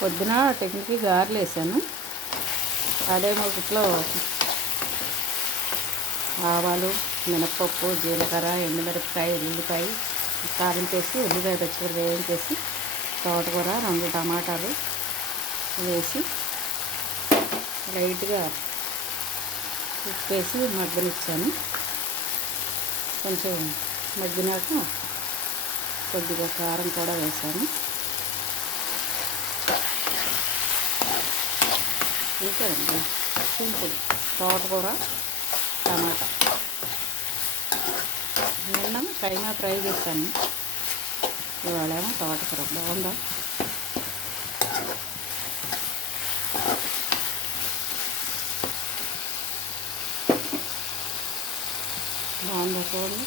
పొద్దున టిఫిన్కి గారెలు వేసాను. అదే మొదట్లో ఆవాలు, మినప్పప్పు, జీలకర్ర, ఎండుమిరపకాయ, ఉల్లిపాయ తాలింపేసి ఉల్లిపాయ పచ్చిమిరపకాయ వేయించేసి తోటకూర 2 టమాటాలు వేసి లైట్గా ఉప్పేసి మగ్గనిచ్చాను. కొంచెం మగ్గినాక కొద్దిగా కారం కూడా వేసాను. అంతే అండి, సింపుల్ తోటకూర టమాటా. నిన్న కైమా ఫ్రై చేశాను, ఇవాళేమో తోటకూర. బాగుందా? బాగుందా చూడండి.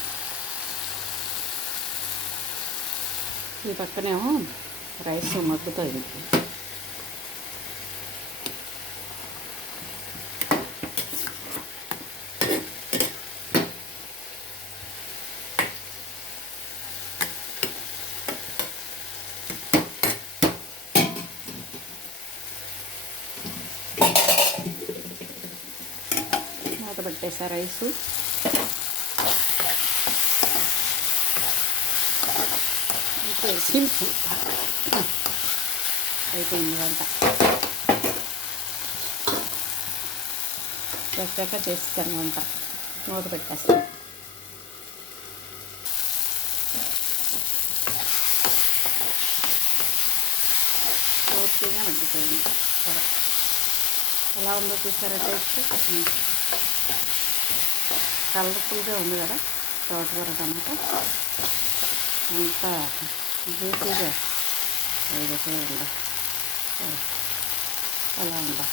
ఈ పక్కనేమో రైస్ మగ్గుతుంది. మూత పెట్టేసా రైసు. అయితే సింపుల్ అయిపోయింది వంట. చక్కగా చేస్తాను వంట. మూత పెట్టేస్తాను. పూర్తిగా మగ్గిపోయింది కూర. ఎలా ఉందో చూసారా? టేస్ట్ కలర్ఫుల్గా ఉంది కదా తోటకూర టమాటా. అంతా జ్యూసీగా చూడండి ఎలా ఉందా.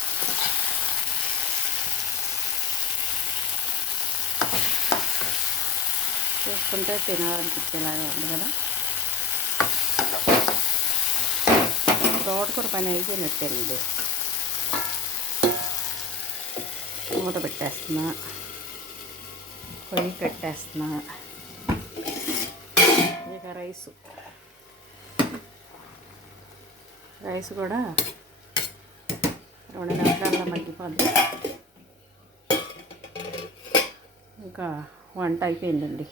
చూసుకుంటే తినాలనిపించేలాగా ఉంది కదా. తోటకూర పని అయిపోయినట్టేనండి. మూత పెట్టేస్తున్నా, పొయ్యి కట్టేస్తున్నా. ఇక రైస్ కూడా 2 నిమిషాల్లో మగ్గిపోద్ది. ఇంకా వంట అయిపోయిందండి.